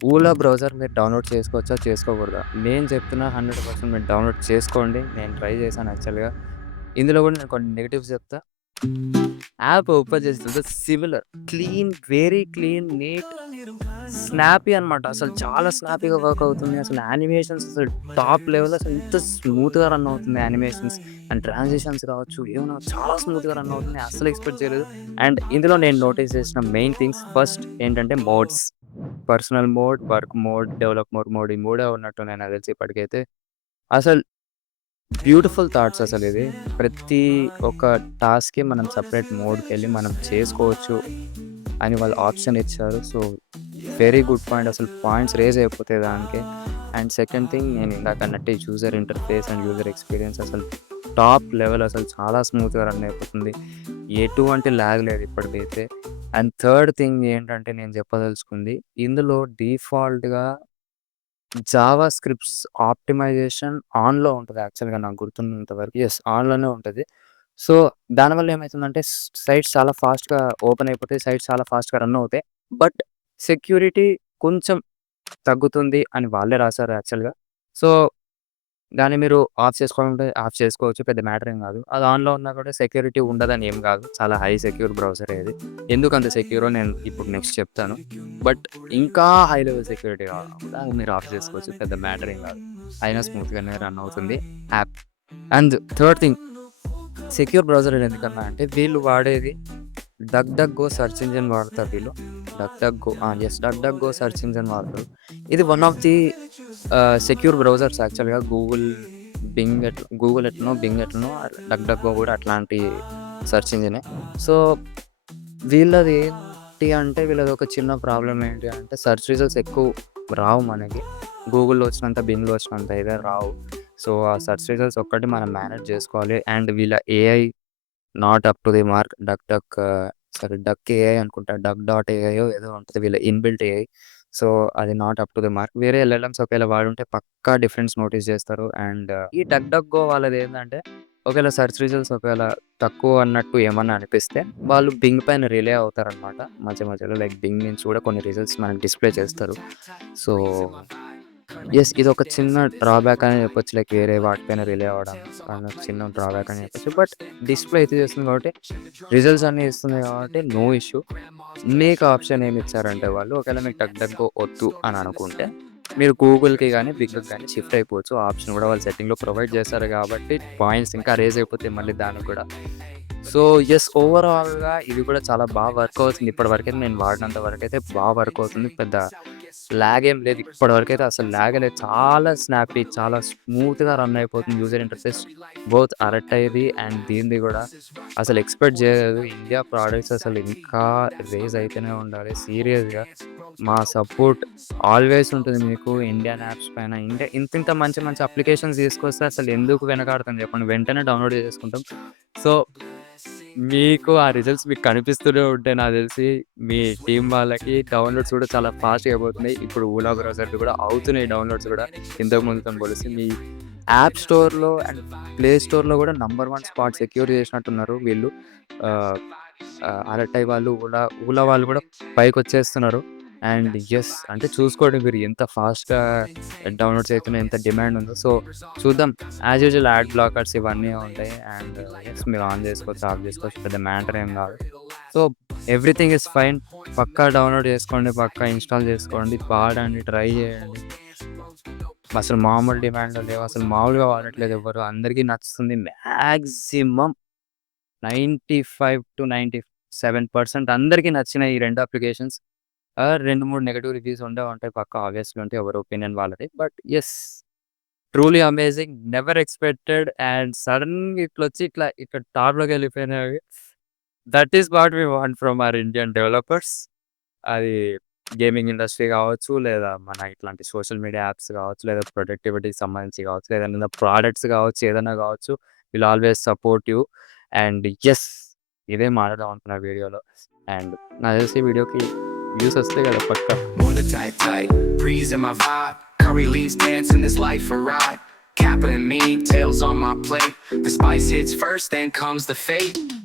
Ola browser మీరు download చేసుకోవచ్చా? చేసుకోకూడదా? నేను చెప్తున్నా 100% మీరు డౌన్‌లోడ్ చేసుకోండి. నేను ట్రై చేశాను యాక్చువల్‌గా. ఇందులో కూడా నేను కొన్ని నెగెటివ్స్ చెప్తా. యాప్ ఓపెన్ చేస్తుంటే similar clean, very clean, neat, snappy అనమాట. అసలు చాలా స్నాపీగా వర్క్ అవుతుంది. అసలు యానిమేషన్స్ అసలు టాప్ లెవెల్, అసలు ఇంత స్మూత్‌గా రన్ అవుతుంది యానిమేషన్స్ అండ్ ట్రాన్సిషన్స్ కావచ్చు, ఏమన్నా చాలా స్మూత్‌గా రన్ అవుతుంది. అస్సలు ఎక్స్‌పెక్ట్ చేయలేదు. అండ్ ఇందులో నేను నోటీస్ చేసిన మెయిన్ థింగ్స్ ఫస్ట్ ఏంటంటే modes. Personal mode, work mode, develop mode ఈ మూడే ఉన్నట్టున్నాయి నాకు తెలిసి ఇప్పటికైతే. అసలు బ్యూటిఫుల్ థాట్స్ అసలిది. ప్రతి ఒక్క టాస్క్‌కి మనం సెపరేట్ మోడ్‌కెళ్ళి మనం చేసుకోవచ్చు అని వాళ్ళు ఆప్షన్ ఇచ్చారు. So, very good point. అసలు పాయింట్స్ రేజ్ అయిపోతాయి దానికే. అండ్ సెకండ్ థింగ్ నేను ఇందాక అన్నట్టు user interface and user experience అసలు టాప్ లెవెల్, అసలు చాలా స్మూత్‌గా రన్ అయిపోతుంది. ఎటువంటి ల్యాగ్ లేదు ఇప్పటికైతే. అండ్ థర్డ్ థింగ్ ఏంటంటే నేను చెప్పదలుచుకుంది, ఇందులో డిఫాల్ట్‌గా జావా స్క్రిప్ట్స్ ఆప్టిమైజేషన్ ఆన్‌లో ఉంటది యాక్చువల్‌గా నాకు గుర్తున్నంత వరకు. యెస్, ఆన్‌లోనే ఉంటది. సో, దానివల్ల ఏమైతుందంటే సైట్స్ చాలా ఫాస్ట్‌గా ఓపెన్ అయిపోతాయి. సైట్స్ చాలా ఫాస్ట్‌గా రన్ అవుతాయి. బట్ సెక్యూరిటీ కొంచెం తగ్గుతుంది అని వాళ్ళే రాసారు యాక్చువల్‌గా. సో, దాన్ని మీరు ఆఫ్ చేసుకోవాలంటే ఆఫ్ చేసుకోవచ్చు. పెద్ద మ్యాటర్ ఏం కాదు. అది ఆన్‌లో ఉన్నా కూడా సెక్యూరిటీ ఉండదని ఏం కాదు. చాలా హై సెక్యూర్ బ్రౌజరే ఇది. ఎందుకంత సెక్యూరో నేను ఇప్పుడు నెక్స్ట్ చెప్తాను. బట్ ఇంకా హై లెవెల్ సెక్యూరిటీ కావాలన్నా కూడా మీరు ఆఫ్ చేసుకోవచ్చు. పెద్ద మ్యాటర్ ఏం కాదు. అయినా స్మూత్‌గానే రన్ అవుతుంది app. And third thing, secure browser ఎందుకన్నా అంటే వీళ్ళు వాడేది duck duck go search engine వాడతారు వీళ్ళు. Duck duck go yes, duck duck go search engine వాడతారు. ఇది one of the secure browsers యాక్చువల్‌గా. గూగుల్ ఎట్లనో, బింగ్ ఎట్లనో డక్ డక్ గో కూడా అట్లాంటి సెర్చ్ ఇంజినే. సో, వీళ్ళది ఏంటి అంటే వీళ్ళది ఒక చిన్న ప్రాబ్లమ్ ఏంటి అంటే సెర్చ్ రిజల్ట్స్ ఎక్కువ రావు మనకి. గూగుల్‌లో వచ్చినంత, బింగ్‌లో వచ్చినంత అయితే రావు. సో, ఆ సెర్చ్ రిజల్ట్స్ ఒక్కటి మనం మేనేజ్ చేసుకోవాలి. అండ్ వీళ్ళ AI not up to the mark. Duck AI అనుకుంటా. డక్ డాట్ ఏఐయో ఏదో ఉంటది వీళ్ళ ఇన్‌బిల్ట్ ఏఐ. సో, అది not up to the mark. వేరే ఎల్ఎల్ఎమ్స్ ఒకవేళ వాడుంటే పక్కా డిఫరెన్స్ నోటీస్ చేస్తారు. అండ్ ఈ డక్ డక్ గో వాళ్ళదేందంటే ఒకవేళ సెర్చ్ రిజల్ట్స్ ఒకవేళ తక్కువ అన్నట్టు ఏమన్నా అనిపిస్తే వాళ్ళు బింగ్ పైన రిలే అవుతారనమాట. మధ్య మధ్యలో లైక్ బింగ్ నుంచి కూడా కొన్ని రిజల్ట్స్ మనకు డిస్‌ప్లే చేస్తారు. సో, యెస్, ఇదొక చిన్న డ్రాబ్యాక్ అనే చెప్పొచ్చు. లైక్ వేరే వాటిపైన రిలే అవ్వడం అన్న చిన్న డ్రాబ్యాక్ అని చెప్పొచ్చు. బట్ డిస్‌ప్లే అయితే చేస్తుంది కాబట్టి, రిజల్ట్స్ అన్నీ ఇస్తుంది కాబట్టి నో ఇష్యూ. మీకు ఆప్షన్ ఏమిచ్చారంటే వాళ్ళు ఒకవేళ మీకు డక్ డక్ గో వద్దు అని అనుకుంటే, మీరు గూగుల్‌కి గాని, బింగ్‌కి గాని షిఫ్ట్ అయిపోవచ్చు. ఆ ఆప్షన్ కూడా వాళ్ళు సెట్టింగ్‌లో ప్రొవైడ్ చేశారు కాబట్టి పాయింట్స్ ఇంకా రేజ్ అయిపోతాయి మళ్ళీ దానికి కూడా. సో, యెస్, ఓవరాల్‌గా ఇది కూడా చాలా వర్క్ అవుతుంది. ఇప్పటివరకైతే నేను వాడినంత వరకైతే వర్క్ అవుతుంది. పెద్ద లాగ్ ఏం లేదు. ఇప్పటివరకైతే అసలు లాగే లేదు. చాలా స్నాపీ, చాలా స్మూత్‌గా రన్ అయిపోతుంది యూజర్ ఇంటర్‌ఫేస్. బోత్ అరటైది అండ్ దీనిది గూడా. అసలు ఎక్స్‌పెక్ట్ జేయలేదు. ఇండియా ప్రొడక్ట్స్ అసలు ఇంకా రేజ్ అయితేనే ఉండాలి. సీరియస్‌గా మా సపోర్ట్ ఆల్‌వేస్ ఉంటుంది మీకు ఇండియన్ యాప్స్ పైన. ఇంతింత మంచి మంచి అప్లికేషన్స్ తీసుకొస్తే అసలు ఎందుకు వెనకాడతాం చెప్పండి. వెంటనే డౌన్‌లోడ్ చేసేసుకుంటాం. సో, మీకు ఆ రిజల్ట్స్ మీకు కనిపిస్తూనే ఉంటాయి నాకు తెలిసి. మీ టీమ్ వాళ్ళకి డౌన్‌లోడ్స్ కూడా చాలా ఫాస్ట్‌గా అయిపోతున్నాయి. ఇప్పుడు ఓలా బ్రౌజర్‌ది కూడా అవుతున్నాయి డౌన్‌లోడ్స్ కూడా ఇంతకు ముందుతోని పోలిస్తే. మీ యాప్ స్టోర్‌లో అండ్ ప్లే స్టోర్‌లో కూడా నంబర్ 1 స్పాట్ సెక్యూర్ చేసినట్టున్నారు వీళ్ళు. ఆహ్, అరటై వాళ్ళు, ఓలా వాళ్ళు కూడా పైకొచ్చేస్తున్నారు. అండ్ యెస్, అంటే చూసుకోండి మీరు ఎంత ఫాస్ట్‌గా డౌన్‌లోడ్స్ అయితున్నాయి, ఎంత డిమాండ్ ఉందో. సో, చూద్దాం. యాజ్ యూజువల్ యాడ్ బ్లాకర్స్ ఇవన్నీ ఉంటాయి. అండ్ యెస్, మీరు ఆన్ చేసుకోవచ్చు, ఆఫ్ చేసుకోవచ్చు. పెద్ద మ్యాటర్ ఏం కాదు. So, everything is fine. పక్కా డౌన్‌లోడ్ చేసుకోండి. పక్కా ఇన్‌స్టాల్ చేసుకోండి. వాడండి. ట్రై చేయండి. అసలు మామూలు డిమాండ్‌లు లేవు. అసలు మామూలుగా వాడట్లేదు ఎవ్వరు. అందరికీ నచ్చుతుంది. మాక్సిమం 95-97% అందరికీ నచ్చినాయి ఈ 2 అప్లికేషన్స్. 2, 3 నెగెటివ్ రివ్యూస్ ఉండే ఉంటాయి పక్కా, ఆబ్వియస్‌లీ ఉంటాయి. ఎవరి ఒపీనియన్ వాళ్ళది. But yes, truly amazing. Never expected and సడెన్‌గా ఇట్లొచ్చి ఇక్కడ టాప్‌లోకెళ్ళిపోయినవి. That is what we want from our Indian developers. అది గేమింగ్ ఇండస్ట్రీ కావచ్చు, లేదా మన ఇట్లాంటి సోషల్ మీడియా యాప్స్ కావచ్చు, లేదా ప్రొడక్టివిటీకి సంబంధించి కావచ్చు, లేదంటే ప్రాడక్ట్స్ కావచ్చు, ఏదైనా కావచ్చు. Will always support you. And yes, ఇదే మాట్లాడదాం అనుకున్నా వీడియోలో. అండ్ నాకు తెలిసి ఈ వీడియోకి వ్యూస్ వస్తాయి కదా పక్కా. Wanna tight, tight, breeze in my vibe. Curry leaves dancing this life a ride. Kappa and me, tails on my plate. The spice hits first, then comes the fate.